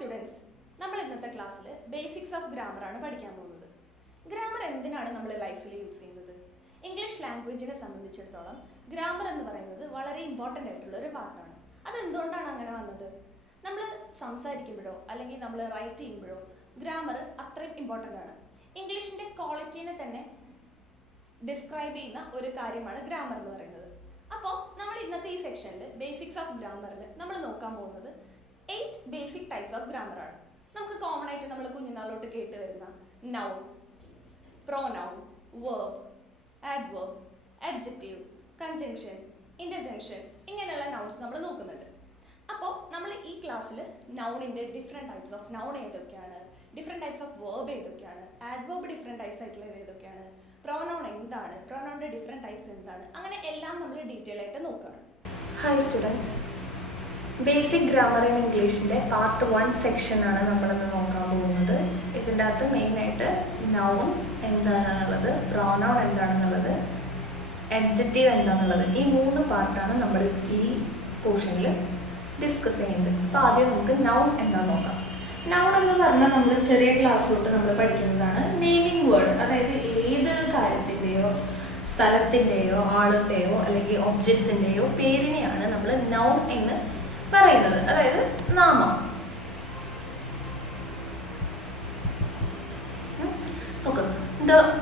Students, നമ്മൾ ഇന്നത്തെ ക്ലാസ്സിൽ ബേസിക്സ് ഓഫ് ഗ്രാമർ ആണ് പഠിക്കാൻ പോകുന്നത്. ഗ്രാമർ എന്തിനാണ് നമ്മൾ ലൈഫിൽ യൂസ് ചെയ്യുന്നത്? ഇംഗ്ലീഷ് ലാംഗ്വേജിനെ സംബന്ധിച്ചിടത്തോളം ഗ്രാമർ എന്ന് പറയുന്നത് വളരെ ഇമ്പോർട്ടൻ്റ് ആയിട്ടുള്ള ഒരു പാർട്ടാണ്. അതെന്തുകൊണ്ടാണ് അങ്ങനെ വന്നത്? നമ്മൾ സംസാരിക്കുമ്പോഴോ അല്ലെങ്കിൽ നമ്മൾ റൈറ്റ് ചെയ്യുമ്പോഴോ ഗ്രാമർ അത്രയും ഇമ്പോർട്ടൻ്റ് ആണ്. ഇംഗ്ലീഷിൻ്റെ ക്വാളിറ്റീനെ തന്നെ ഡിസ്ക്രൈബ് ചെയ്യുന്ന ഒരു കാര്യമാണ് ഗ്രാമർ എന്ന് പറയുന്നത്. അപ്പോൾ നമ്മൾ ഇന്നത്തെ ഈ സെക്ഷനിൽ ബേസിക്സ് ഓഫ് ഗ്രാമറിൽ നമ്മൾ നോക്കാൻ പോകുന്നത് 8 ബേസിക് ടൈപ്സ് ഓഫ് ഗ്രാമർ ആണ്. നമുക്ക് കോമൺ ആയിട്ട് നമ്മൾ കുഞ്ഞുനാളോട്ട് കേട്ട് വരുന്ന noun, pronoun, verb, adverb, adjective, conjunction, interjection ഇങ്ങനെയുള്ള നൗൺസ് നമ്മൾ നോക്കുന്നുണ്ട്. അപ്പോൾ നമ്മൾ ഈ ക്ലാസ്സിൽ നൗണിൻ്റെ ഡിഫറെൻറ്റ് ടൈപ്സ് ഓഫ് നൗൺ ഏതൊക്കെയാണ്, ഡിഫറെൻറ്റ് ടൈപ്സ് ഓഫ് വേർബ് ഏതൊക്കെയാണ്, ആഡ്വേർബ് ഡിഫറെൻറ്റ് ടൈപ്സ് ആയിട്ടുള്ളത് ഏതൊക്കെയാണ്, പ്രോനൗൺ എന്താണ്, പ്രോനൗണിൻ്റെ ഡിഫറെൻറ്റ് ടൈപ്സ് എന്താണ്, അങ്ങനെ എല്ലാം നമ്മൾ ഡീറ്റെയിൽ ആയിട്ട് നോക്കുകയാണ്. Hi students, basic grammar in ഇംഗ്ലീഷിൻ്റെ പാർട്ട് 1 സെക്ഷനാണ് നമ്മളിന്ന് നോക്കാൻ പോകുന്നത്. ഇതിൻ്റെ അകത്ത് മെയിനായിട്ട് നൗൺ എന്താണെന്നുള്ളത്, പ്രോനൗൺ എന്താണെന്നുള്ളത്, അഡ്ജക്റ്റീവ് എന്താണെന്നുള്ളത്, ഈ 3 പാർട്ടാണ് നമ്മൾ ഈ പോർഷനിൽ ഡിസ്കസ് ചെയ്യുന്നത്. അപ്പോൾ ആദ്യം നമുക്ക് നൗൺ എന്താണെന്ന് നോക്കാം. നൗൺ എന്ന് പറഞ്ഞാൽ നമ്മൾ ചെറിയ ക്ലാസ് തൊട്ട് നമ്മൾ പഠിക്കുന്നതാണ് നെയിമിംഗ് വേർഡ്. അതായത് ഏതൊരു കാര്യത്തിൻ്റെയോ സ്ഥലത്തിൻ്റെയോ ആളിൻ്റെയോ അല്ലെങ്കിൽ ഒബ്ജക്ട്സിൻ്റെയോ പേരിനെയാണ് നമ്മൾ നൗൺ എന്ന് പറയുന്നത്. അതായത് നാമം.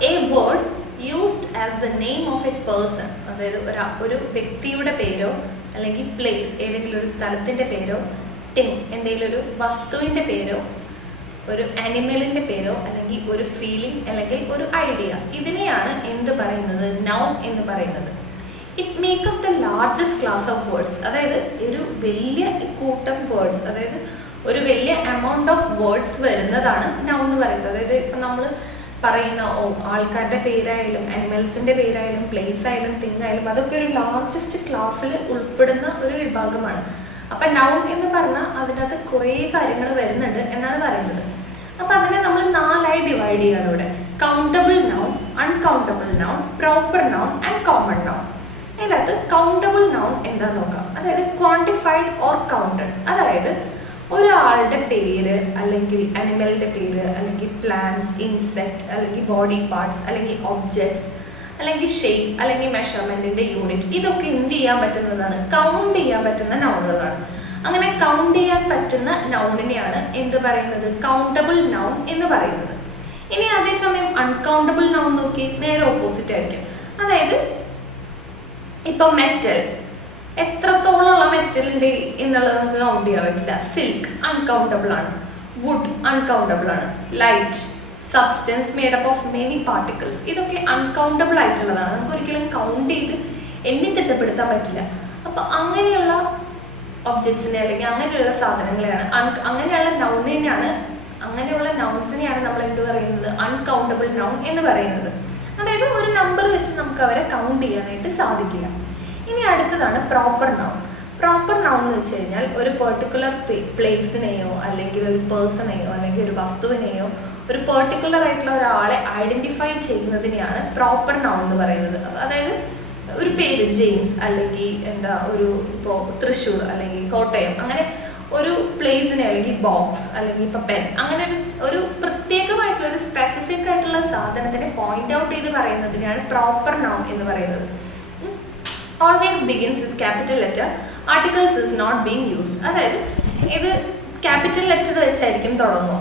A word used as the name of A person. അതായത് ഒരു വ്യക്തിയുടെ പേരോ അല്ലെങ്കിൽ പ്ലേസ്, ഏതെങ്കിലും ഒരു സ്ഥലത്തിൻ്റെ പേരോ, തിങ് എന്തെങ്കിലും ഒരു വസ്തുവിൻ്റെ പേരോ, ഒരു ആനിമലിൻ്റെ പേരോ, അല്ലെങ്കിൽ ഒരു ഫീലിംഗ് അല്ലെങ്കിൽ ഒരു ഐഡിയ, ഇതിനെയാണ് എന്ത് പറയുന്നത്? നൗൺ എന്ന് പറയുന്നത്. It make up the largest class of words. അതായത് ഒരു വലിയ കൂട്ടം വേർഡ്സ്, അതായത് ഒരു വലിയ എമൗണ്ട് ഓഫ് വേർഡ്സ് വരുന്നതാണ് നൗൺ എന്ന് പറയുന്നത്. അതായത് ഇപ്പം നമ്മൾ പറയുന്ന ആൾക്കാരുടെ പേരായാലും അനിമൽസിൻ്റെ പേരായാലും പ്ലേസ് ആയാലും തിങ് ആയാലും അതൊക്കെ ഒരു ലാർജസ്റ്റ് ക്ലാസ്സിൽ ഉൾപ്പെടുന്ന ഒരു വിഭാഗമാണ്. അപ്പം നൗൺ എന്ന് പറഞ്ഞാൽ അതിനകത്ത് കുറേ കാര്യങ്ങൾ വരുന്നുണ്ട് എന്നാണ് പറയുന്നത്. അപ്പം അതിനെ നമ്മൾ 4ആയി ഡിവൈഡ് ചെയ്യണം ഇവിടെ. Countable noun, uncountable noun, proper noun and common noun. അതിനകത്ത് കൗണ്ടബിൾ നൗൺ എന്താന്ന് നോക്കാം. അതായത് ക്വാണ്ടിഫൈഡ് ഓർ കൗണ്ടഡ്. അതായത് ഒരാളുടെ പേര് അല്ലെങ്കിൽ അനിമലിൻ്റെ പേര് അല്ലെങ്കിൽ പ്ലാന്റ്സ്, ഇൻസെക്ട് അല്ലെങ്കിൽ ബോഡി പാർട്സ് അല്ലെങ്കിൽ ഒബ്ജക്ട്സ് അല്ലെങ്കിൽ ഷേപ്പ് അല്ലെങ്കിൽ മെഷർമെന്റിന്റെ യൂണിറ്റ്, ഇതൊക്കെ എന്ത് ചെയ്യാൻ പറ്റുന്നതാണ്? കൗണ്ട് ചെയ്യാൻ പറ്റുന്ന നൗണുകളാണ്. അങ്ങനെ കൗണ്ട് ചെയ്യാൻ പറ്റുന്ന നൗണിനെയാണ് എന്ത് പറയുന്നത്? കൗണ്ടബിൾ നൗൺ എന്ന് പറയുന്നത്. ഇനി അതേസമയം അൺകൗണ്ടബിൾ നൗൺ നോക്കി നേരെ ഓപ്പോസിറ്റ് ആയിരിക്കും. അതായത് ഇപ്പൊ മെറ്റൽ, എത്രത്തോളമുള്ള മെറ്റൽ ഉണ്ട് എന്നുള്ളത് നമുക്ക് കൗണ്ട് ചെയ്യാൻ പറ്റില്ല. സിൽക്ക് അൺകൗണ്ടബിൾ ആണ്. വുഡ് അൺകൗണ്ടബിൾ ആണ്. Light, substance made up of many particles, ഇതൊക്കെ അൺകൗണ്ടബിൾ ആയിട്ടുള്ളതാണ്. നമുക്ക് ഒരിക്കലും കൗണ്ട് ചെയ്ത് എണ്ണി തിട്ടപ്പെടുത്താൻ പറ്റില്ല. അപ്പൊ അങ്ങനെയുള്ള ഒബ്ജക്ട്സിനെ അല്ലെങ്കിൽ അങ്ങനെയുള്ള സാധനങ്ങളെയാണ് അങ്ങനെയുള്ള നൗൺസിനെയാണ് നമ്മൾ എന്ത് പറയുന്നത്? അൺകൗണ്ടബിൾ നൗൺ എന്ന് പറയുന്നത്. അതായത് ഒരു നമ്പർ വെച്ച് നമുക്ക് അവരെ കൗണ്ട് ചെയ്യാനായിട്ട് സാധിക്കില്ല. ഇനി അടുത്തതാണ് പ്രോപ്പർ നൗൺ. പ്രോപ്പർ നൗൺ എന്ന് വെച്ച് കഴിഞ്ഞാൽ ഒരു പെർട്ടിക്കുലർ പ്ലേസിനെയോ അല്ലെങ്കിൽ ഒരു പേഴ്സണെയോ അല്ലെങ്കിൽ ഒരു വസ്തുവിനെയോ ഒരു പെർട്ടിക്കുലർ ആയിട്ടുള്ള ഒരാളെ ഐഡന്റിഫൈ ചെയ്യുന്നതിനെയാണ് പ്രോപ്പർ നൗൺ എന്ന് പറയുന്നത്. അതായത് ഒരു പേര് ജെയിംസ് അല്ലെങ്കിൽ ഇപ്പോൾ തൃശ്ശൂർ അല്ലെങ്കിൽ കോട്ടയം, അങ്ങനെ ഒരു പ്ലേസിനെ അല്ലെങ്കിൽ ബോക്സ് അല്ലെങ്കിൽ ഇപ്പൊ പെൻ, അങ്ങനെ ഒരു പ്രത്യേകമായിട്ടുള്ള ഒരു സ്പെസിഫിക് ആയിട്ടുള്ള സാധനത്തിനെ പോയിന്റ് ഔട്ട് ചെയ്ത് പറയുന്നതിനെയാണ് പ്രോപ്പർ നൗൺ എന്ന് പറയുന്നത്. Always begins with capital letter, articles is not being used. അതായത് ഇത് ക്യാപിറ്റൽ ലെറ്റർ വെച്ചായിരിക്കും തുടങ്ങുക.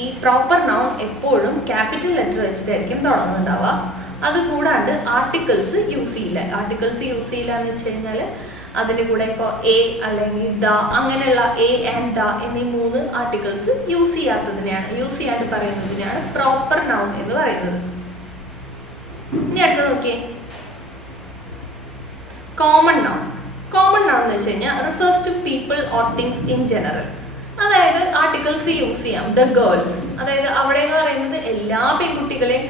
ഈ പ്രോപ്പർ നൗൺ എപ്പോഴും ക്യാപിറ്റൽ ലെറ്റർ വെച്ചിട്ടായിരിക്കും തുടങ്ങുന്നുണ്ടാവുക. അതുകൂടാണ്ട് ആർട്ടിക്കിൾസ് യൂസ് ചെയ്യില്ല. ആർട്ടിക്കിൾസ് യൂസ് ചെയ്യില്ല എന്ന് വെച്ച് കഴിഞ്ഞാൽ അതിൻ്റെ കൂടെ ഇപ്പോൾ എ അല്ലെങ്കിൽ ദ, അങ്ങനെയുള്ള എ ആൻഡ് ദ എന്നീ 3 ആർട്ടിക്കിൾസ് യൂസ് ചെയ്യാണ്ട് പറയുന്നതിനെയാണ് പ്രോപ്പർ നൗൺ എന്ന് പറയുന്നത്. ഇനി അടുത്ത് നോക്കിയേ, കോമൺ നൗൺ. കോമൺ നൗൺ എന്ന് വെച്ച് കഴിഞ്ഞാൽ refers to people or things in general. അതായത് ആർട്ടിക്കിൾസ് യൂസ് ചെയ്യാം. ദ ഗേൾസ്, അതായത് അവിടെ എന്ന് പറയുന്നത് എല്ലാ പെൺകുട്ടികളെയും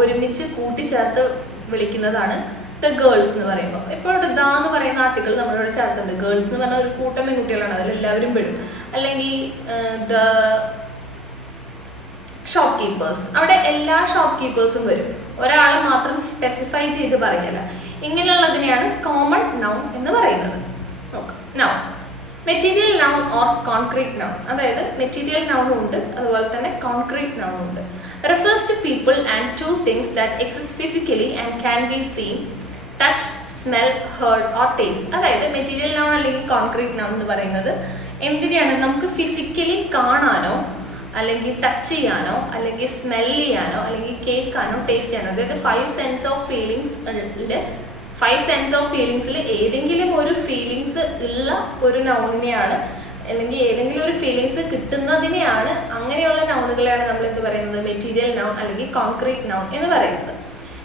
ഒരുമിച്ച് കൂട്ടിച്ചേർത്ത് വിളിക്കുന്നതാണ് ദ ഗേൾസ് എന്ന് പറയുമ്പോൾ. ഇപ്പോൾ ദ എന്ന് പറയുന്ന ആർട്ടിക്കിൾ നമ്മളിവിടെ ചേർത്തുണ്ട്. ഗേൾസ് എന്ന് പറഞ്ഞാൽ ഒരു കൂട്ടം പെൺകുട്ടികളാണ്, അതിലെല്ലാവരും പെടും. അല്ലെങ്കിൽ ദ ഷോപ്പ് കീപ്പേഴ്സ്, അവിടെ എല്ലാ ഷോപ്പ് കീപ്പേഴ്സും വരും, ഒരാളെ മാത്രം സ്പെസിഫൈ ചെയ്ത് പറയല്ല. ഇങ്ങനെയുള്ളതിനെയാണ് കോമൺ നൗൺ എന്ന് പറയുന്നത്. നോക്കാം. Noun material noun or concrete noun, അതായത് മെറ്റീരിയൽ നൗണും ഉണ്ട് അതുപോലെ തന്നെ കോൺക്രീറ്റ് നൗണും ഉണ്ട്. Refers to people and to things that exist physically and can be seen, touch, smell, heard or taste. അതായത് മെറ്റീരിയൽ നൗൺ അല്ലെങ്കിൽ കോൺക്രീറ്റ് നൗൺ എന്ന് പറയുന്നത് എന്തിനാണ്? നമുക്ക് ഫിസിക്കലി കാണാനോ അല്ലെങ്കിൽ ടച്ച് ചെയ്യാനോ അല്ലെങ്കിൽ സ്മെൽ ചെയ്യാനോ അല്ലെങ്കിൽ കേൾക്കാനോ ടേസ്റ്റ് ചെയ്യാനോ, അതായത് 5 സെൻസ് ഓഫ് ഫീലിങ്സിൽ ഏതെങ്കിലും ഒരു ഫീലിങ്സ് ഉള്ള ഒരു നൗണിനെയാണ്, അല്ലെങ്കിൽ ഏതെങ്കിലും ഒരു ഫീലിങ്സ് കിട്ടുന്നതിനെയാണ്, അങ്ങനെയുള്ള നൗണുകളെയാണ് നമ്മൾ എന്ത് പറയുന്നത്? മെറ്റീരിയൽ നൗൺ അല്ലെങ്കിൽ കോൺക്രീറ്റ് നൗൺ എന്ന് പറയുന്നത്.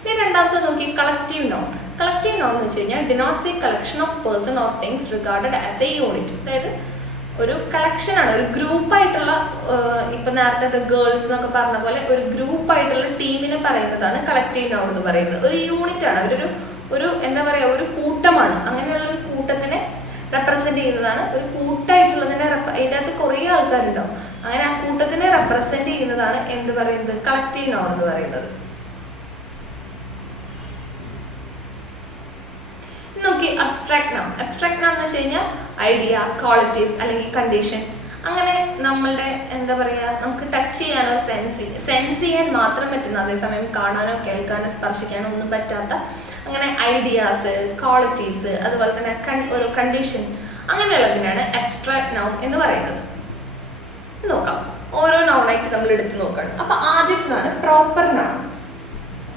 ഇനി രണ്ടാമത്തെ നോക്കി കളക്റ്റീവ് നൗൺ. കളക്റ്റീവ് നൗൺ എന്ന് വെച്ച് കഴിഞ്ഞാൽ denotes A collection of person or things regarded as A unit. അതായത് ഒരു കളക്ഷനാണ്, ഒരു ഗ്രൂപ്പായിട്ടുള്ള, ഇപ്പം നേരത്തെ ഗേൾസ് എന്നൊക്കെ പറഞ്ഞ പോലെ ഒരു ഗ്രൂപ്പായിട്ടുള്ള ടീമിനെ പറയുന്നതാണ് കളക്റ്റീവ് നൗൺ എന്ന് പറയുന്നത്. ഒരു യൂണിറ്റ് ആണ്, ഒരു എന്താ പറയുക, ഒരു കൂട്ടമാണ്. അങ്ങനെയുള്ള ഒരു കൂട്ടത്തിനെ റെപ്രസെന്റ് ചെയ്യുന്നതാണ്, ഒരു കൂട്ടായിട്ടുള്ളതിനെ അതിൻ്റെ അകത്ത് കുറേ ആൾക്കാരുണ്ടാവും, അങ്ങനെ ആ കൂട്ടത്തിനെ റെപ്രസെന്റ് ചെയ്യുന്നതാണ് എന്ത് പറയുന്നത്? കളക്റ്റീവ് നൗൺ എന്ന് പറയുന്നത്. നോക്കി അബ്സ്ട്രാക്ട് നൗൺ. അബ്സ്ട്രാക്ട് നൗൺ എന്ന് വെച്ച് കഴിഞ്ഞാൽ ഐഡിയ, ക്വാളിറ്റീസ് അല്ലെങ്കിൽ കണ്ടീഷൻ, അങ്ങനെ നമ്മളുടെ എന്താ പറയുക, നമുക്ക് ടച്ച് ചെയ്യാനോ സെൻസ് ചെയ്യാൻ മാത്രം പറ്റുന്ന, അതേസമയം കാണാനോ കേൾക്കാനോ സ്പർശിക്കാനോ ഒന്നും പറ്റാത്ത അങ്ങനെ ഐഡിയാസ്, ക്വാളിറ്റീസ്, അതുപോലെ തന്നെ ഒരു കണ്ടീഷൻ, അങ്ങനെയുള്ളതിനാണ് അബ്സ്ട്രാക്ട് നൗൺ എന്ന് പറയുന്നത്. നോക്കാം, ഓരോ നൗണായിട്ട് നമ്മൾ എടുത്ത് നോക്കണം. അപ്പൊ ആദ്യത്തിനാണ് പ്രോപ്പർ നൗൺ.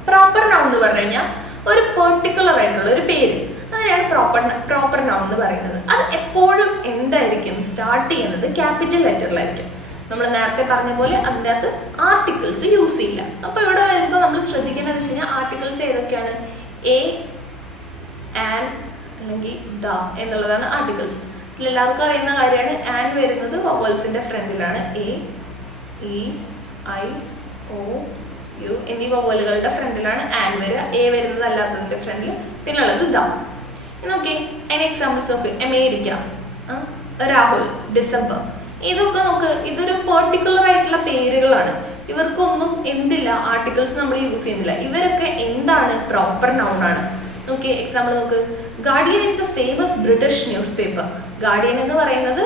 പ്രോപ്പർ നൗൺ എന്ന് പറഞ്ഞു കഴിഞ്ഞാൽ ഒരു പെർട്ടിക്കുലർ ആയിട്ടുള്ള ഒരു പേര്, അതിനാണ് പ്രോപ്പർ നൗൺ എന്ന് പറയുന്നത്. അത് എപ്പോഴും എന്തായിരിക്കും? സ്റ്റാർട്ട് ചെയ്യുന്നത് ക്യാപിറ്റൽ ലെറ്ററിലായിരിക്കും. നമ്മൾ നേരത്തെ പറഞ്ഞ പോലെ അതിൻ്റെ അകത്ത് ആർട്ടിക്കിൾസ് യൂസ് ചെയ്യില്ല. അപ്പൊ ഇവിടെ വരുമ്പോൾ നമ്മൾ ശ്രദ്ധിക്കേണ്ടത് വെച്ച് കഴിഞ്ഞാൽ ആർട്ടിക്കിൾസ് ഏതൊക്കെയാണ്? എ, ആൻ അല്ലെങ്കിൽ ദ എന്നുള്ളതാണ് ആർട്ടിക്കിൾസ്. എല്ലാവർക്കും അറിയുന്ന കാര്യമാണ്, ആൻ വരുന്നത് വവൽസിന്റെ ഫ്രണ്ടിലാണ്. A, E, I, O, U എന്നീ വവലുകളുടെ ഫ്രണ്ടിലാണ് ആൻ വരിക. എ വരുന്നത് അല്ലാത്തതിന്റെ ഫ്രണ്ടിൽ. പിന്നെ ഉള്ളത് ദ. നോക്കി അതിന് എക്സാമ്പിൾസ് നോക്ക്. അമേരിക്ക, രാഹുൽ, ഡിസംബർ, ഇതൊക്കെ നോക്ക്, ഇതൊരു പെർട്ടിക്കുലർ ആയിട്ടുള്ള പേരുകളാണ്. ഇവർക്കൊന്നും എന്തില്ല, ആർട്ടിക്കിൾസ് നമ്മൾ യൂസ് ചെയ്യുന്നില്ല. ഇവരൊക്കെ എന്താണ്? പ്രോപ്പർ നൗൺ ആണ്. നോക്കി എക്സാമ്പിൾ നോക്ക്. Guardian is A famous British news paper. Guardian എന്ന് പറയുന്നത്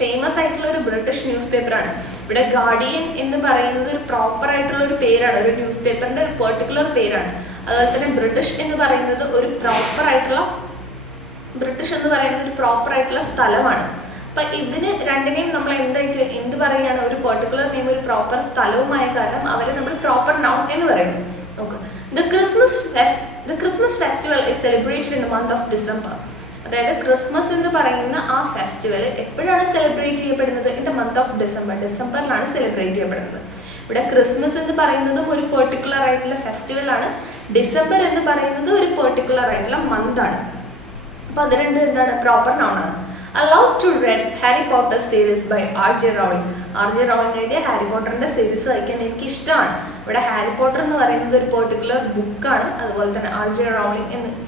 ഫേമസ് ആയിട്ടുള്ള ഒരു ബ്രിട്ടീഷ് ന്യൂസ് പേപ്പർ ആണ്. ഇവിടെ ഗാർഡിയൻ എന്ന് പറയുന്നത് ഒരു പ്രോപ്പർ ആയിട്ടുള്ള ഒരു പേരാണ്, ഒരു ന്യൂസ് പേപ്പറിന്റെ ഒരു പെർട്ടിക്കുലർ പേരാണ്. അതുപോലെ തന്നെ ബ്രിട്ടീഷ് എന്ന് പറയുന്നത് ഒരു പ്രോപ്പർ ആയിട്ടുള്ള സ്ഥലമാണ്. അപ്പൊ ഇതിന് രണ്ടിനെയും നമ്മൾ എന്ത് പറയുകയാണ്? ഒരു പെർട്ടിക്കുലർ നെയിം ഒരു പ്രോപ്പർ സ്ഥലവുമായ കാരണം അവരെ നമ്മൾ പ്രോപ്പർ നൗൺ എന്ന് പറയുന്നു. നോക്ക്, the Christmas festival is celebrated in the month of December. അതായത് ക്രിസ്മസ് എന്ന് പറയുന്ന ആ ഫെസ്റ്റിവൽ എപ്പോഴാണ് സെലിബ്രേറ്റ് ചെയ്യപ്പെടുന്നത്? In the month of December. ഡിസംബറിലാണ് സെലിബ്രേറ്റ് ചെയ്യപ്പെടുന്നത്. ഇവിടെ ക്രിസ്മസ് എന്ന് പറയുന്നതും ഒരു പെർട്ടിക്കുലർ ആയിട്ടുള്ള ഫെസ്റ്റിവൽ ആണ്. ഡിസംബർ എന്ന് പറയുന്നത് ഒരു പെർട്ടിക്കുലർ ആയിട്ടുള്ള മന്ത് ആണ്. അപ്പൊ അത് രണ്ടും എന്താണ്? പ്രോപ്പർ നൗൺ ആണ്. Allowed to read Harry Potter series by R.J. Rowling. R.J. Rowling എഴുതിയ ഹാരി പോട്ടറിന്റെ സീരീസ് വായിക്കാൻ എനിക്ക് ഇഷ്ടമാണ്. ഇവിടെ ഹാരി പോട്ടർ എന്ന് പറയുന്നത് ഒരു പെർട്ടിക്കുലർ ബുക്കാണ്. അതുപോലെ തന്നെ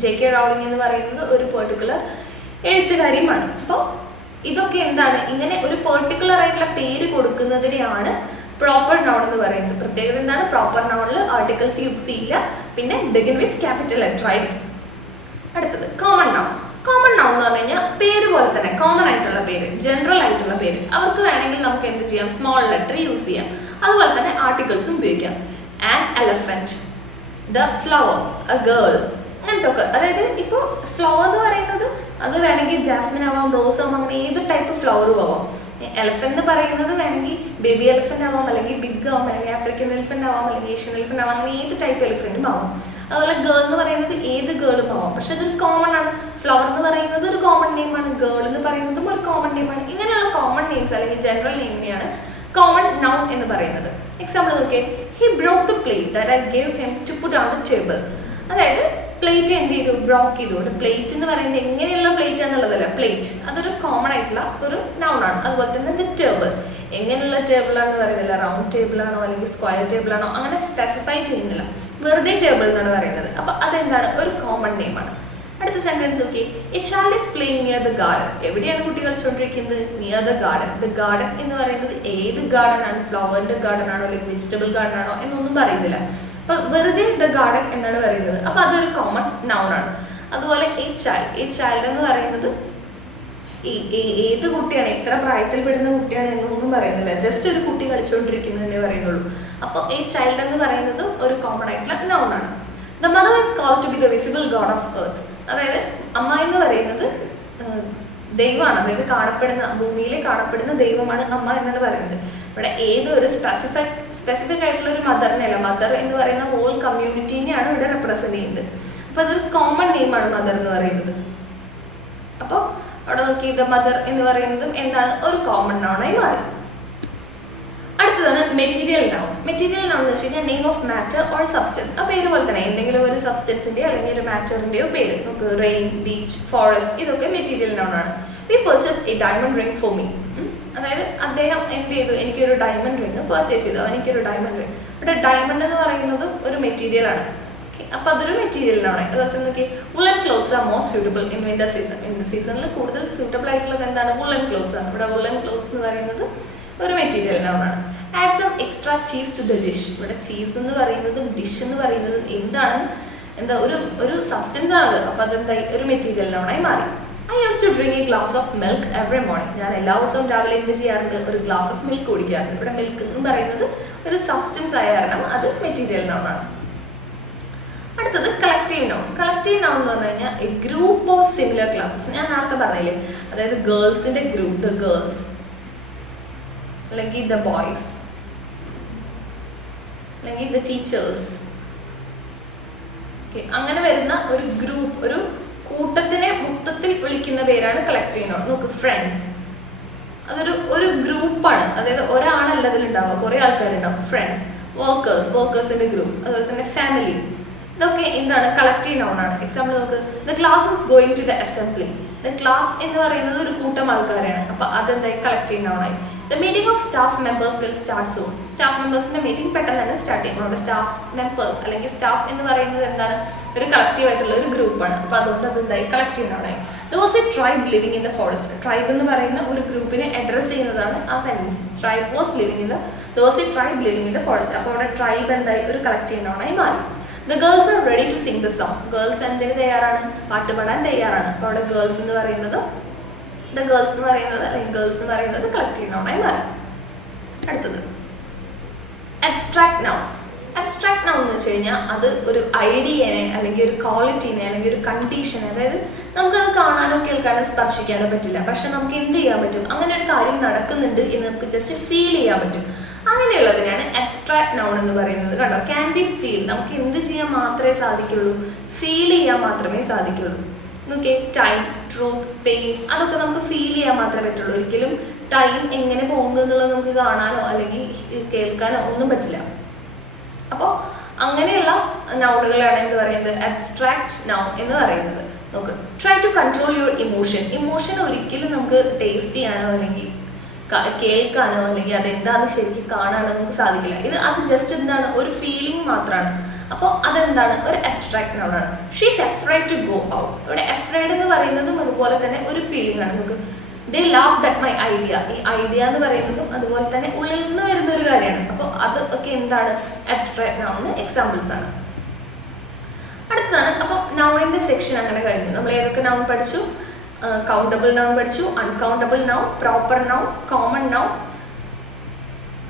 J.K. Rowling എന്ന് പറയുന്നത് ഒരു പെർട്ടിക്കുലർ എഴുത്തുകാരിയുമാണ്. അപ്പോൾ ഇതൊക്കെ എന്താണ്? ഇങ്ങനെ ഒരു പെർട്ടിക്കുലർ ആയിട്ടുള്ള പേര് കൊടുക്കുന്നതിനെയാണ് പ്രോപ്പർ നൗൺ എന്ന് പറയുന്നത്. പ്രത്യേകത എന്താണ്? പ്രോപ്പർ നൗണിൽ ആർട്ടിക്കിൾസ് യൂസ് ചെയ്യില്ല, പിന്നെ ബിഗിൻ വിത്ത് ക്യാപിറ്റൽ ലെറ്റർ ആയിരിക്കും. അടുത്തത് കോമൺ നൗൺ. കോമൺ നൗൺ എന്ന് പറഞ്ഞു കഴിഞ്ഞാൽ പേര് പോലെ തന്നെ കോമൺ ആയിട്ടുള്ള പേര്, ജനറൽ ആയിട്ടുള്ള പേര്. അവർക്ക് വേണമെങ്കിൽ നമുക്ക് എന്ത് ചെയ്യാം? സ്മോൾ ലെറ്റർ യൂസ് ചെയ്യാം. അതുപോലെ തന്നെ ആർട്ടിക്കിൾസും ഉപയോഗിക്കാം. An elephant, the flower, A girl, അങ്ങനത്തെ ഒക്കെ. അതായത് ഇപ്പോൾ ഫ്ലവർ എന്ന് പറയുന്നത് അത് വേണമെങ്കിൽ ജാസ്മിൻ ആവാം, റോസ് ആവാം, അങ്ങനെ ഏത് ടൈപ്പ് ഫ്ലവറും ആവാം. എലഫന്റ് എന്ന് പറയുന്നത് വേണമെങ്കിൽ ബേബി എലഫന്റ് ആവാം, അല്ലെങ്കിൽ ബിഗ് ആവാം, അല്ലെങ്കിൽ ആഫ്രിക്കൻ എലിഫന്റ് ആവാം, അല്ലെങ്കിൽ ഏഷ്യൻ എലിഫന്റ് ആവാം, അങ്ങനെ ഏത് ടൈപ്പ് എലിഫന്റും ആവാം. അതുപോലെ ഗേൾ എന്ന് പറയുന്നത് ഏത് ഗേളും ആവാം. പക്ഷെ അതൊരു കോമൺ ആണ്. ഫ്ലവർ എന്ന് പറയുന്നത് ഒരു കോമൺ നെയിമാണ്, ഗേൾ എന്ന് പറയുന്നതും ഒരു കോമൺ നെയിമാണ്. ഇങ്ങനെയുള്ള കോമൺ നെയിംസ് അല്ലെങ്കിൽ ജനറൽ നെയിമിനെയാണ് കോമൺ നൗൺ എന്ന് പറയുന്നത്. എക്സാമ്പിൾ നോക്കിയേ. He broke the plate that I gave him to put on the table. അതായത് പ്ലേറ്റ് എന്ത് ചെയ്തു? ബ്രോക്ക് ചെയ്തു. പ്ലേറ്റ് എന്ന് പറയുന്നത് എങ്ങനെയുള്ള പ്ലേറ്റ് എന്നുള്ളതല്ല, പ്ലേറ്റ് അതൊരു കോമൺ ആയിട്ടുള്ള ഒരു നൗൺ ആണ്. അതുപോലെ തന്നെ ദ ടേബിൾ, എങ്ങനെയുള്ള ടേബിൾ ആണെന്ന് പറയുന്നില്ല, റൗണ്ട് ടേബിൾ ആണോ അല്ലെങ്കിൽ സ്ക്വയർ ടേബിൾ ആണോ അങ്ങനെ സ്പെസിഫൈ ചെയ്യുന്നില്ല, വെറുതെ ടേബിൾ എന്നാണ് പറയുന്നത്. അപ്പൊ അതെന്താണ്? ഒരു കോമൺ നെയിം ആണ്. അടുത്ത സെന്റൻസ് നോക്കി. A child is playing near the garden. എവിടെയാണ് കുട്ടി കളിച്ചുകൊണ്ടിരിക്കുന്നത്? Near the garden. The garden എന്ന് പറയുന്നത് ഏത് ഗാർഡൻ ആണ്? ഫ്ലവറിന്റെ ഗാർഡൻ ആണോ അല്ലെങ്കിൽ വെജിറ്റബിൾ ഗാർഡൻ ആണോ എന്നൊന്നും പറയുന്നില്ല. അപ്പൊ വെറുതെ ദ ഗാർഡൻ എന്നാണ് പറയുന്നത്. അപ്പൊ അതൊരു കോമൺ നൗൺ ആണ്. അതുപോലെ എ ചൈൽഡ് എന്ന് പറയുന്നത് ഏത് കുട്ടിയാണ്, എത്ര പ്രായത്തിൽ പെടുന്ന കുട്ടിയാണ് എന്നൊന്നും പറയുന്നില്ല. ജസ്റ്റ് ഒരു കുട്ടി കളിച്ചുകൊണ്ടിരിക്കുന്നു എന്നേ പറയുന്നുള്ളൂ. അപ്പോൾ ഈ ചൈൽഡ് എന്ന് പറയുന്നത് ഒരു കോമൺ ആയിട്ടുള്ള നൗൺ ആണ്. The mother is called to be the visible god of earth. അതായത് അമ്മ എന്ന് പറയുന്നത് ദൈവമാണ്, അതായത് കാണപ്പെടുന്ന, ഭൂമിയിലെ കാണപ്പെടുന്ന ദൈവമാണ് അമ്മ എന്നാണ് പറയുന്നത്. ഇവിടെ ഏതൊരു സ്പെസിഫിക് ആയിട്ടുള്ള ഒരു മദറിനെയല്ല, മദർ എന്ന് പറയുന്ന ഹോൾ കമ്മ്യൂണിറ്റീനെയാണ് ഇവിടെ റെപ്രസെന്റ് ചെയ്യുന്നത്. അപ്പൊ അതൊരു കോമൺ നെയിമാണ് മദർ എന്ന് പറയുന്നത്. അപ്പോൾ അവിടെ നോക്കി, ദ മദർ എന്ന് പറയുന്നതും എന്താണ്, ഒരു കോമൺ നൗണായി മാറി. അടുത്തതാണ് മെറ്റീരിയൽ നൗൺ. മെറ്റീരിയൽ നൗൺ എന്ന് വെച്ച് കഴിഞ്ഞാൽ name of matter or substance. ആ പേര് പോലെ തന്നെ എന്തെങ്കിലും ഒരു സബ്സ്റ്റൻസിന്റെയോ അല്ലെങ്കിൽ ഒരു മാറ്ററിന്റെയോ പേര്. നമുക്ക് റെയിൻ, ബീച്ച്, ഫോറസ്റ്റ്, ഇതൊക്കെ മെറ്റീരിയൽ നൗൺ ആണ്. We purchase a diamond ring for me. അതായത് അദ്ദേഹം എന്ത് ചെയ്തു, എനിക്കൊരു ഡയമണ്ട് റിംഗ് പർച്ചേസ് ചെയ്തു, എനിക്കൊരു ഡയമണ്ട് റിംഗ്. ഇവിടെ ഡയമണ്ട് എന്ന് പറയുന്നത് ഒരു മെറ്റീരിയൽ ആണ്. അപ്പൊ അതൊരു മെറ്റീരിയൽ നൗൺ. അതൊക്കെ നോക്കി, woollen clothes are most suitable in winter season. Winter സീസണിൽ കൂടുതൽ സ്യൂട്ടബിൾ ആയിട്ടുള്ളത് എന്താണ്, വുളൻ ക്ലോത്ത്സ് ആണ്. ഇവിടെ വുളൻ ക്ലോത്ത്സ് എന്ന് പറയുന്നത് ഒരു മെറ്റീരിയൽ നൗൺ ആണ്. Add some extra cheese to the dish. ഇവിടെ ചീസ് എന്ന് പറയുന്നതും ഡിഷ് എന്ന് പറയുന്നതും എന്താ ഒരു സബ്സ്റ്റൻസ് ആണത്. അപ്പൊ അതെന്തായി, ഒരു മെറ്റീരിയൽ നൗണായി മാറി. I use to drink a glass of milk every morning. ഞാൻ എല്ലാ ദിവസവും രാവിലെ എന്ത് ചെയ്യാറുണ്ട്, ഒരു ഗ്ലാസ് ഓഫ് മിൽക്ക് കുടിക്കാറുണ്ട്. ഇവിടെ മിൽക്ക് എന്ന് പറയുന്നത് ഒരു സബ്സ്റ്റൻസ് ആയ കാരണം അത് മെറ്റീരിയൽ നൗൺ ആണ്. അടുത്തത് കളക്റ്റീവ് നൗൺ. കളക്റ്റീവ് നൗൺ എന്ന് പറഞ്ഞു കഴിഞ്ഞാൽ A group of similar classes. ഞാൻ നേരത്തെ പറഞ്ഞില്ലേ, അതായത് ഗേൾസിന്റെ ഗ്രൂപ്പ്, ദ ഗേൾസ്, അല്ലെങ്കിൽ ദ ബോയ്സ്, അല്ലെങ്കിൽ ദ ടീച്ചേഴ്സ്. അങ്ങനെ വരുന്ന ഒരു ഗ്രൂപ്പ്, ഒരു കൂട്ടത്തിനെ മൊത്തത്തിൽ വിളിക്കുന്ന പേരാണ് കളക്റ്റീവ് നൗൺ. നോക്ക്, ഫ്രണ്ട്സ്, അതൊരു ഗ്രൂപ്പാണ്. അതായത് ഒരാളല്ല അതിലുണ്ടാവുക, കുറെ ആൾക്കാരുണ്ടാവും. ഫ്രണ്ട്സ്, വർക്കേഴ്സിന്റെ ഗ്രൂപ്പ്, അതുപോലെ തന്നെ ഫാമിലി, ഇതൊക്കെ എന്താണ്, കളക്റ്റീവ് നൗൺ ആണ്. എക്സാമ്പിൾ നോക്ക്, the class is going to the assembly. The class എന്ന് പറയുന്നത് ഒരു കൂട്ടം ആൾക്കാരാണ്. അപ്പൊ അതെന്തായി, കളക്റ്റീവ് നൗൺ ആയി. The meeting of staff members will start soon. Staff മെമ്പേഴ്സിന്റെ മീറ്റിംഗ് പെട്ടെന്ന് തന്നെ സ്റ്റാർട്ട് ചെയ്യും. അവിടെ സ്റ്റാഫ് മെമ്പേഴ്സ് അല്ലെങ്കിൽ സ്റ്റാഫ് എന്ന് പറയുന്നത് എന്താണ്, ഒരു കളക്റ്റീവ് ആയിട്ടുള്ള ഒരു ഗ്രൂപ്പാണ്. അപ്പൊ അതുകൊണ്ട് അതെന്തായി, കളക്റ്റീവ് നൗൺ ആയി. There was a tribe living in the forest. Tribe എന്ന് പറയുന്ന ഒരു ഗ്രൂപ്പിനെ അഡ്രസ് ചെയ്യുന്നതാണ് ആ sentence. Tribe was living in the, there was a tribe living in the forest. അപ്പോൾ അവിടെ ട്രൈബ് എന്തായി, ഒരു കളക്റ്റീവ് നൗൺ ആയി മാറി. The girls are ready to sing the song. Girls എന്തിന് തയ്യാറാണ്, പാട്ട് പാടാൻ തയ്യാറാണ്. അപ്പോൾ അവിടെ ഗേൾസ് എന്ന് പറയുന്നത്, the girls എന്ന് പറയുന്നത് അല്ലെങ്കിൽ ഗേൾസ് എന്ന് പറയുന്നത് കളക്റ്റീവ് നൗൺ ആയി മാറി. അടുത്തത് അബ്സ്ട്രാക്ട് നൗൺ. അബ്സ്ട്രാക്ട് നൗൺ എന്ന് വെച്ച് കഴിഞ്ഞാൽ അത് ഒരു ഐഡിയനെ അല്ലെങ്കിൽ ഒരു ക്വാളിറ്റീനെ അല്ലെങ്കിൽ ഒരു കണ്ടീഷനെ, അതായത് നമുക്കത് കാണാനോ കേൾക്കാനോ സ്പർശിക്കാനോ പറ്റില്ല, പക്ഷെ നമുക്ക് എന്ത് ചെയ്യാൻ പറ്റും, അങ്ങനെ ഒരു കാര്യം നടക്കുന്നുണ്ട് എന്ന് നമുക്ക് ജസ്റ്റ് ഫീൽ ചെയ്യാൻ പറ്റും. അങ്ങനെയുള്ളതിനാണ് അബ്സ്ട്രാക്ട് നൗൺ എന്ന് പറയുന്നത്. കണ്ടോ, ക്യാൻ ബി ഫീൽ, നമുക്ക് എന്ത് ചെയ്യാൻ മാത്രമേ സാധിക്കുള്ളൂ, ഫീൽ ചെയ്യാൻ മാത്രമേ സാധിക്കുള്ളൂ. നോക്കിയേ, ടൈം, ട്രൂത്ത്, പെയിൻ, അതൊക്കെ നമുക്ക് ഫീൽ ചെയ്യാൻ മാത്രമേ പറ്റുള്ളൂ. ഒരിക്കലും ടൈം എങ്ങനെ പോകുന്നു എന്നുള്ളത് നമുക്ക് കാണാനോ അല്ലെങ്കിൽ കേൾക്കാനോ ഒന്നും പറ്റില്ല. അപ്പോൾ അങ്ങനെയുള്ള നൗണുകളാണ് എന്ത് പറയുന്നത്, അബ്സ്ട്രാക്ട് നൗൺ എന്ന് പറയുന്നത്. നോക്ക്, try to control your emotion. Emotion ഒരിക്കലും നമുക്ക് ടേസ്റ്റ് ചെയ്യാനോ അല്ലെങ്കിൽ കേൾക്കാനോ അല്ലെങ്കിൽ അതെന്താണെന്ന് ശരിക്കും കാണാനോ നമുക്ക് സാധിക്കില്ല. അത് ജസ്റ്റ് എന്താണ്, ഒരു ഫീലിംഗ് മാത്രമാണ്. അപ്പോൾ അതെന്താണ്, ഒരു അബ്സ്ട്രാക്ട് നൗൺ ആണ്. She's afraid to go out. ഇവിടെ അഫ്രൈഡ് എന്ന് പറയുന്നതും അതുപോലെ തന്നെ ഒരു ഫീലിംഗ് ആണ്. നമുക്ക് they laughed at my idea. ഈ ഐഡിയ എന്ന് പറയുന്നതും അതുപോലെ തന്നെ ഉള്ളിൽ നിന്ന് വരുന്ന ഒരു കാര്യമാണ്. അപ്പോൾ അത് ഒക്കെ എന്താണ്, അബ്സ്ട്രാക്ട് നൗണിന് എക്സാമ്പിൾസ് ആണ്. അടുത്തതാണ്, അപ്പോൾ നൗണിന്റെ സെക്ഷൻ അങ്ങനെ കഴിഞ്ഞു. നമ്മൾ ഏതൊക്കെ നൗൺ പഠിച്ചു, കൗണ്ടബിൾ നൗൺ പഠിച്ചു, uncountable noun, proper noun, common noun,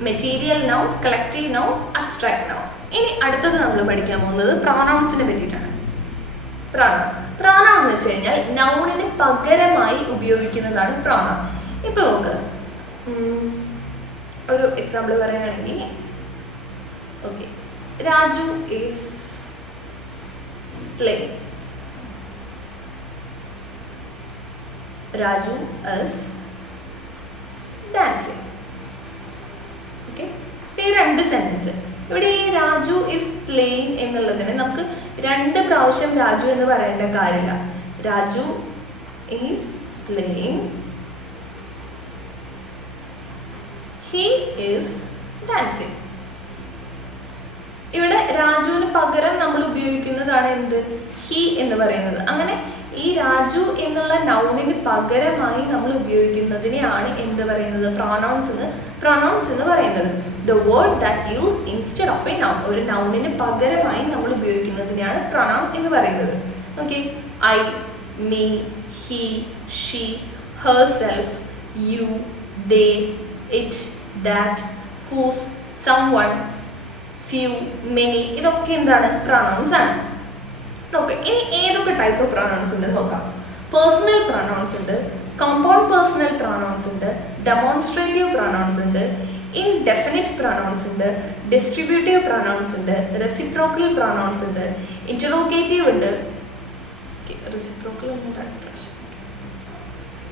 material noun, collective noun, abstract noun. ഇനി അടുത്തത് നമ്മൾ പഠിക്കാൻ പോകുന്നത് പ്രോനൗൺസിനെ പറ്റിയിട്ടാണ്. പ്രോനൗൺ എന്ന് വെച്ച് കഴിഞ്ഞാൽ നൗണിന് പകരമായി ഉപയോഗിക്കുന്നതാണ് പ്രോനൗൺ. ഇപ്പൊ നോക്ക്, ഒരു എക്സാമ്പിൾ പറയുകയാണെങ്കിൽ, okay, Raju is playing. Raju is dancing. Okay, ഈ രണ്ട് സെന്റൻസ് ഇവിടെ ഈ രാജു ഇസ് പ്ലേയിങ് എന്നുള്ളതിന് നമുക്ക് രണ്ട് പ്രാവശ്യം രാജു എന്ന് പറയേണ്ട കാര്യമില്ല. Raju is playing, he is dancing. ഇവിടെ രാജുവിന് പകരം നമ്മൾ ഉപയോഗിക്കുന്നതാണ് എന്ത്, ഹി എന്ന് പറയുന്നത്. അങ്ങനെ ഈ രാജു എന്നുള്ള നൗണിന് പകരമായി നമ്മൾ ഉപയോഗിക്കുന്നതിനെയാണ് എന്ത് പറയുന്നത്, പ്രോനൗൺസ് എന്ന് പറയുന്നത്. The word that use instead of A noun. ഒരു നൗണിന് പകരമായി നമ്മൾ ഉപയോഗിക്കുന്നതിനെയാണ് പ്രൊനൗൺ എന്ന് പറയുന്നത്. Okay, I, me, he, she, herself, you, they, it, that, whose, someone, few, many. ഇതൊക്കെ എന്താണ്? പ്രൊനൗൺസ് ആണ്. ഓക്കെ, ഇനി ഏതൊക്കെ ടൈപ്പ് ഓഫ് പ്രൊനൗൺസ് ഉണ്ട് നോക്കാം. പേഴ്സണൽ പ്രൊനൗൺസ് ഉണ്ട്, കോമ്പൗണ്ട് പേഴ്സണൽ പ്രൊനൗൺസ് ഉണ്ട്, ഡെമോൺസ്ട്രേറ്റീവ് പ്രൊനൗൺസ് ഉണ്ട്, ഇൻഡെഫിനിറ്റ് പ്രൊനൗൺസ് ഉണ്ട്, ഡിസ്ട്രിബ്യൂട്ടീവ് പ്രൊനൗൺസ് ഉണ്ട്, റെസിപ്രോക്കൽ പ്രൊനൗൺസ് ഉണ്ട്, ഇൻറ്ററോഗേറ്റീവ് ഉണ്ട്. റെസിപ്രോക്കൽ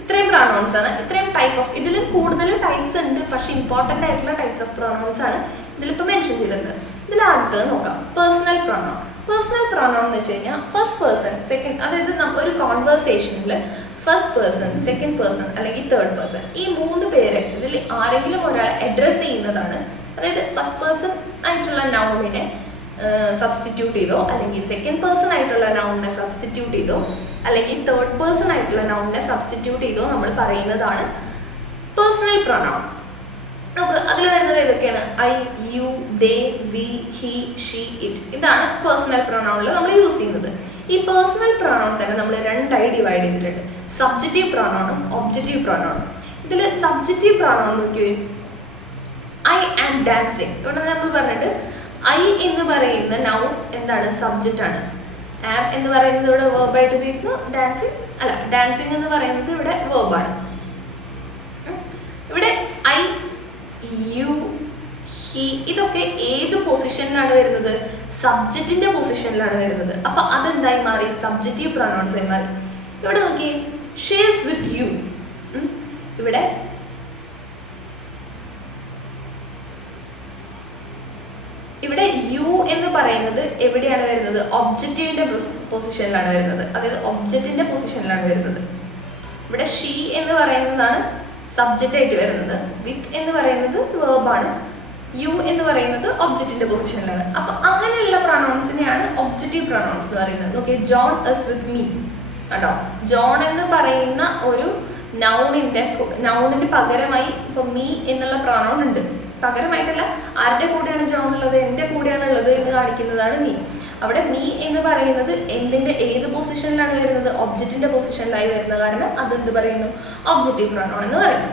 ഇത്രയും പ്രൊനൗൺസ് ആണ്. ഇത്രയും ടൈപ്പ് ഓഫ്, ഇതിലും കൂടുതൽ ടൈപ്സ് ഉണ്ട്, പക്ഷെ ഇമ്പോർട്ടൻ്റ് ആയിട്ടുള്ള ടൈപ്സ് ഓഫ് പ്രൊനൗൺസ് ആണ് ഇതിലിപ്പോൾ മെൻഷൻ ചെയ്തിട്ടുണ്ട്. ഇതിൽ ആദ്യത്തത് നോക്കാം, പേഴ്സണൽ പ്രൊനൗൺ. പേഴ്സണൽ പ്രൊനൗൺ എന്ന് വെച്ച് കഴിഞ്ഞാൽ ഫസ്റ്റ് പേഴ്സൺ, സെക്കൻഡ്, അതായത് ഒരു കോൺവെർസേഷനിൽ ഫസ്റ്റ് പേഴ്സൺ, സെക്കൻഡ് പേഴ്സൺ അല്ലെങ്കിൽ തേർഡ് പേഴ്സൺ, ഈ 3 പേര് ഇതിൽ ആരെങ്കിലും ഒരാളെ അഡ്രസ്സ് ചെയ്യുന്നതാണ്. അതായത് ഫസ്റ്റ് പേഴ്സൺ ആയിട്ടുള്ള നൗണിനെ സബ്സ്റ്റിറ്റ്യൂട്ട് ചെയ്തോ, അല്ലെങ്കിൽ സെക്കൻഡ് പേഴ്സൺ ആയിട്ടുള്ള നൗണിനെ സബ്സ്റ്റിറ്റ്യൂട്ട് ചെയ്തോ, അല്ലെങ്കിൽ തേർഡ് പേഴ്സൺ ആയിട്ടുള്ള നൗണിനെ സബ്സ്റ്റിറ്റ്യൂട്ട് ചെയ്തോ നമ്മൾ പറയുന്നതാണ് പേഴ്സണൽ പ്രൊനൗൺ. നമുക്ക് അതിൽ വരുന്നത് ഏതൊക്കെയാണ്? I, you, they, we, he, she, it. ഇതാണ് പേഴ്സണൽ പ്രൊനൗണിൽ നമ്മൾ യൂസ് ചെയ്യുന്നത്. ഈ പേഴ്സണൽ പ്രൊനൗൺ തന്നെ നമ്മൾ 2ആയി ഡിവൈഡ് ചെയ്തിട്ടുണ്ട്, സബ്ജക്റ്റീവ് പ്രൊനൗണും ഒബ്ജക്റ്റീവ് പ്രൊനൗണും. ഇതിൽ സബ്ജക്റ്റീവ് പ്രൊനൗൺ നോക്കിയോ, ഐ ആം ഡാൻസിങ്. ഇവിടെ നമ്മൾ പറഞ്ഞിട്ട് ഐ എന്ന് പറയുന്ന നൗൺ എന്താണ്? സബ്ജക്റ്റ് ആണ്. ആം എന്ന് പറയുന്നത് ഇവിടെ വേർബായിട്ട് ഉപയോഗിക്കുന്നു. ഡാൻസിങ് അല്ല, ഡാൻസിങ് എന്ന് പറയുന്നത് ഇവിടെ വേർബാണ്. ഇവിടെ ഐ, യു, ഹി ഇതൊക്കെ ഏത് പൊസിഷനിലാണ് വരുന്നത്? സബ്ജക്റ്റിന്റെ പൊസിഷനിലാണ് വരുന്നത്. അപ്പൊ അതെന്തായി മാറി? സബ്ജക്റ്റീവ് പ്രൊനൗൺസ് ആയി മാറി. ഇവിടെ നോക്കി, ഷീ ഈസ് വിത്ത് യു. ഇവിടെ ഇവിടെ യു എന്ന് പറയുന്നത് എവിടെയാണ് വരുന്നത്? ഒബ്ജക്റ്റീവിന്റെ പൊസിഷനിലാണ് വരുന്നത്. അതായത് ഒബ്ജക്റ്റിന്റെ പൊസിഷനിലാണ് വരുന്നത്. ഇവിടെ ഷീ എന്ന് പറയുന്നതാണ് സബ്ജക്റ്റ് ആയിട്ട് വരുന്നത്. വിത്ത് എന്ന് പറയുന്നത് വേർബാണ്. യു എന്ന് പറയുന്നത് ഒബ്ജക്റ്റിന്റെ പൊസിഷനിലാണ്. അപ്പൊ അങ്ങനെയുള്ള പ്രൊനൗൺസിനെയാണ് ഒബ്ജക്റ്റീവ് പ്രൊനൗൺസ് എന്ന് പറയുന്നത്. Okay, John is with me. കേട്ടോ, ജോൺ എന്ന് പറയുന്ന ഒരു നൗണിന്റെ പകരമായി ഇപ്പൊ മീ എന്നുള്ള പ്രൊനൗൺ ഉണ്ട്. പകരമായിട്ടല്ല, ആരുടെ കൂടെയാണ് ജോൺ ഉള്ളത്? എൻ്റെ കൂടെയാണ് ഉള്ളത് എന്ന് കാണിക്കുന്നതാണ് മീ. അവിടെ മീ എന്ന് പറയുന്നത് എന്തിന്റെ ഏത് പൊസിഷനിലാണ് വരുന്നത്? ഒബ്ജക്റ്റിന്റെ പൊസിഷനിലായി വരുന്ന കാരണം അതെന്ത് പറയുന്നു? ഒബ്ജക്റ്റീവ് പ്രൊനൗൺ എന്ന് പറയുന്നു.